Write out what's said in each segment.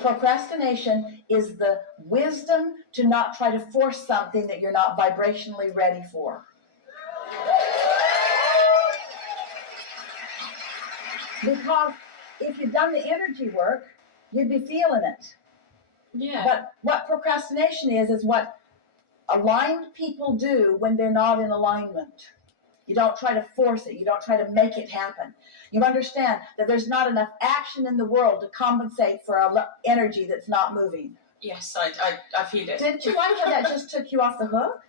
Procrastination is the wisdom to not try to force something that you're not vibrationally ready for. Because if you'd done the energy work, you'd be feeling it. Yeah. But what procrastination is what aligned people do when they're not in alignment. You don't try to force it. You don't try to make it happen. You understand that there's not enough action in the world to compensate for energy that's not moving. Yes, I feel it. Didn't you like how that just took you off the hook?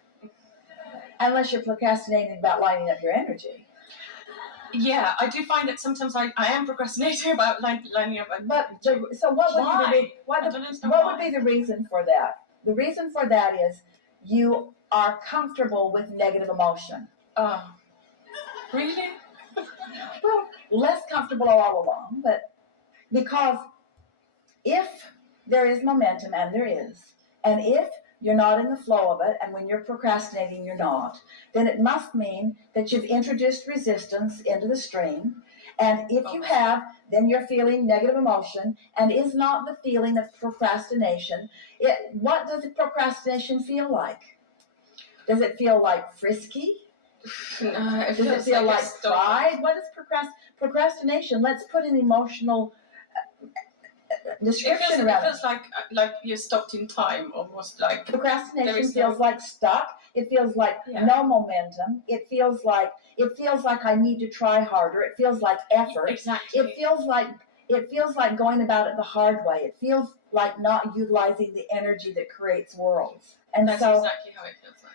Unless you're procrastinating about lining up your energy. Yeah, I do find that sometimes I am procrastinating about lining up. So what would be the reason for that? The reason for that is you are comfortable with negative emotion. Oh, really? Well, less comfortable all along, but because if there is momentum, and there is, and if you're not in the flow of it, and when you're procrastinating, you're not, then it must mean that you've introduced resistance into the stream. And if you have, then you're feeling negative emotion, and is not the feeling of procrastination. What does procrastination feel like? Does it feel like frisky? Does it feel like pride? What is procrastination? Let's put an emotional description around it. It feels like you're stopped in time, almost like. Procrastination feels like stuck. It feels like no momentum. It feels like I need to try harder. It feels like effort. Exactly. It feels like going about it the hard way. It feels like not utilizing the energy that creates worlds. And that's exactly how it feels like.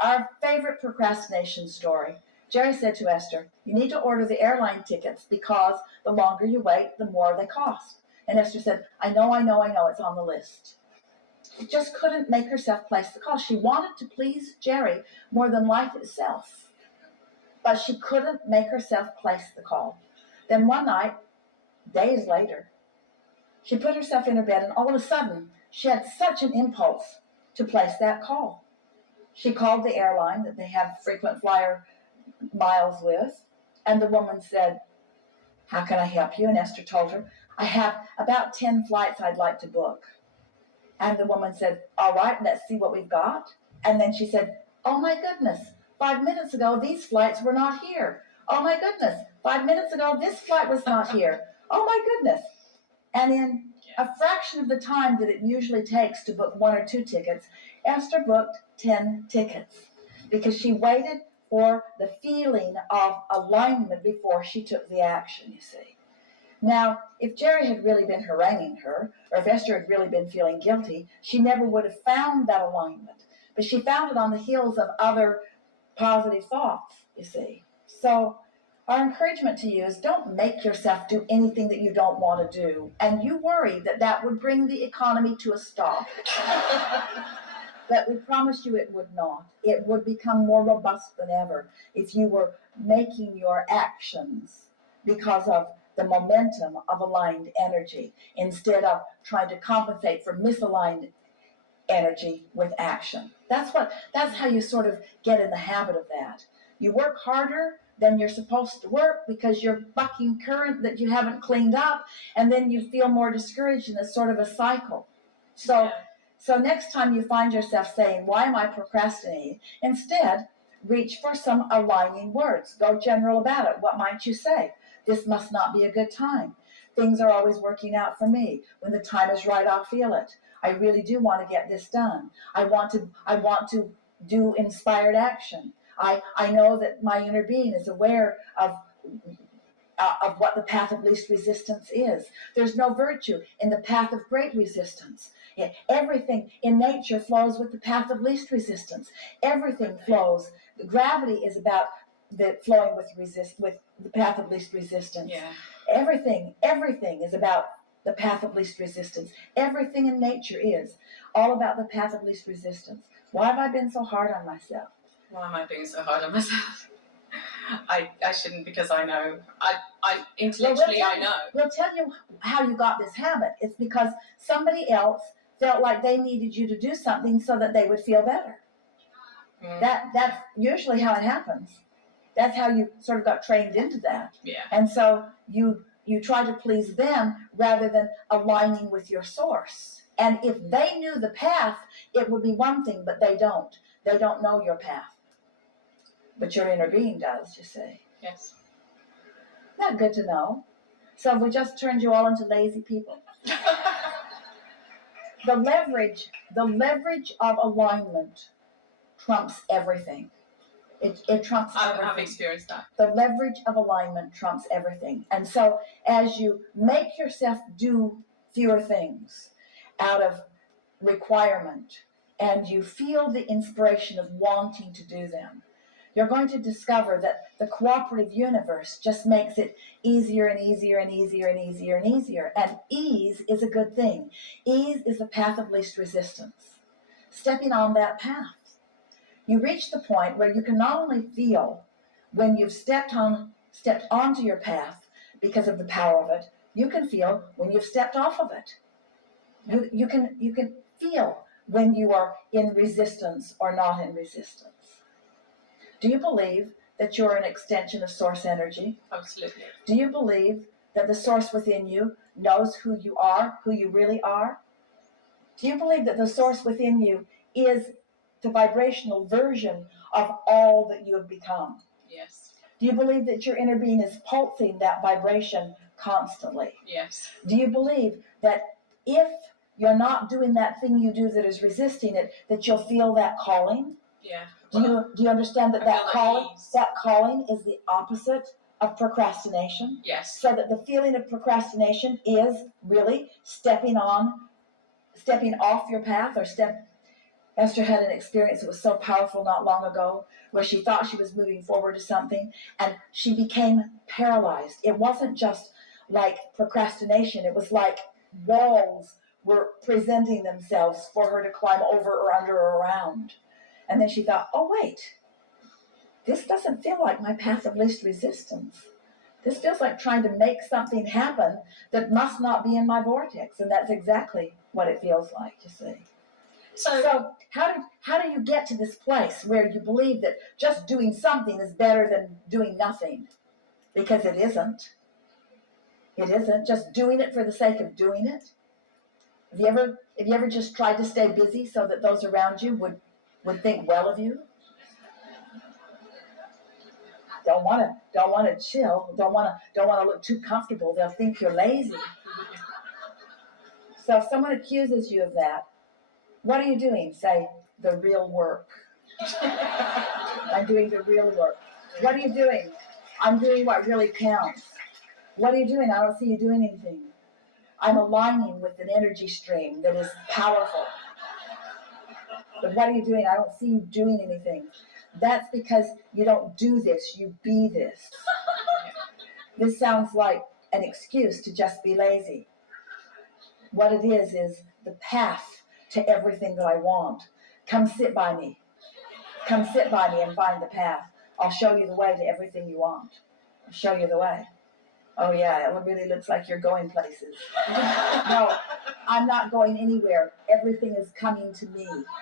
Our favorite procrastination story. Jerry said to Esther, "You need to order the airline tickets because the longer you wait, the more they cost." And Esther said, I know, it's on the list. She just couldn't make herself place the call. She wanted to please Jerry more than life itself. But she couldn't make herself place the call. Then one night, days later, she put herself in her bed, and all of a sudden, she had such an impulse to place that call. She called the airline that they have frequent flyer miles with, and the woman said, "How can I help you?" And Esther told her, "I have about 10 flights I'd like to book." And the woman said, "All right, let's see what we've got." And then she said, "Oh my goodness, 5 minutes ago these flights were not here. Oh my goodness, 5 minutes ago this flight was not here. Oh my goodness." And in a fraction of the time that it usually takes to book 1 or 2 tickets, Esther booked 10 tickets because she waited for the feeling of alignment before she took the action, you see. Now, if Jerry had really been haranguing her, or if Esther had really been feeling guilty, she never would have found that alignment. But she found it on the heels of other positive thoughts, you see. So our encouragement to you is don't make yourself do anything that you don't want to do. And you worry that would bring the economy to a stop. But we promise you it would not. It would become more robust than ever if you were making your actions because of the momentum of aligned energy instead of trying to compensate for misaligned energy with action. That's how you sort of get in the habit of that. You work harder than you're supposed to work because you're bucking current that you haven't cleaned up, and then you feel more discouraged, and it's sort of a cycle. So next time you find yourself saying, "Why am I procrastinating?" instead, reach for some aligning words. Go general about it. What might you say? "This must not be a good time. Things are always working out for me. When the time is right, I'll feel it. I really do want to get this done. I want to do inspired action. I know that my inner being is aware of what the path of least resistance is. There's no virtue in the path of great resistance. Everything in nature flows with the path of least resistance. Everything flows. Gravity is about the flowing with the path of least resistance. Yeah. Everything is about the path of least resistance. Everything in nature is all about the path of least resistance. Why have I been so hard on myself? Why am I being so hard on myself? I shouldn't, because I know. I intellectually I know. We'll tell you how you got this habit. It's because somebody else felt like they needed you to do something so that they would feel better. That's usually how it happens. That's how you sort of got trained into that. Yeah. And so you you try to please them rather than aligning with your source. And if they knew the path, it would be one thing, but they don't. They don't know your path. But your inner being does, you see. Yes. Not good to know. So have we just turned you all into lazy people? The leverage of alignment trumps everything. It trumps everything. I've experienced that. The leverage of alignment trumps everything. And so as you make yourself do fewer things out of requirement, and you feel the inspiration of wanting to do them, you're going to discover that the cooperative universe just makes it easier and easier and easier and easier and easier. And ease is a good thing. Ease is the path of least resistance. Stepping on that path, you reach the point where you can not only feel when you've stepped onto your path because of the power of it, you can feel when you've stepped off of it. You can feel when you are in resistance or not in resistance. Do you believe that you're an extension of source energy? Absolutely. Do you believe that the source within you knows who you are, who you really are? Do you believe that the source within you is the vibrational version of all that you have become? Yes. Do you believe that your inner being is pulsing that vibration constantly? Yes. Do you believe that if you're not doing that thing you do that is resisting it, that you'll feel that calling? Yeah. Do you understand that that calling is the opposite of procrastination? Yes. So that the feeling of procrastination is really stepping off your path, or Esther had an experience that was so powerful not long ago where she thought she was moving forward to something and she became paralyzed. It wasn't just like procrastination, it was like walls were presenting themselves for her to climb over or under or around. And then she thought, oh wait, this doesn't feel like my path of least resistance. This feels like trying to make something happen that must not be in my vortex. And that's exactly what it feels like, you see. So how do you get to this place where you believe that just doing something is better than doing nothing? Because it isn't. It isn't. Just doing it for the sake of doing it. Have you ever just tried to stay busy so that those around you would think well of you? Don't want to chill. Don't want to look too comfortable. They'll think you're lazy. So if someone accuses you of that, what are you doing? Say, the real work. I'm doing the real work. What are you doing? I'm doing what really counts. What are you doing? I don't see you doing anything. I'm aligning with an energy stream that is powerful. But what are you doing? I don't see you doing anything. That's because you don't do this, you be this. This sounds like an excuse to just be lazy. What it is the path to everything that I want. Come sit by me. Come sit by me and find the path. I'll show you the way to everything you want. I'll show you the way. Oh yeah, it really looks like you're going places. No, I'm not going anywhere. Everything is coming to me.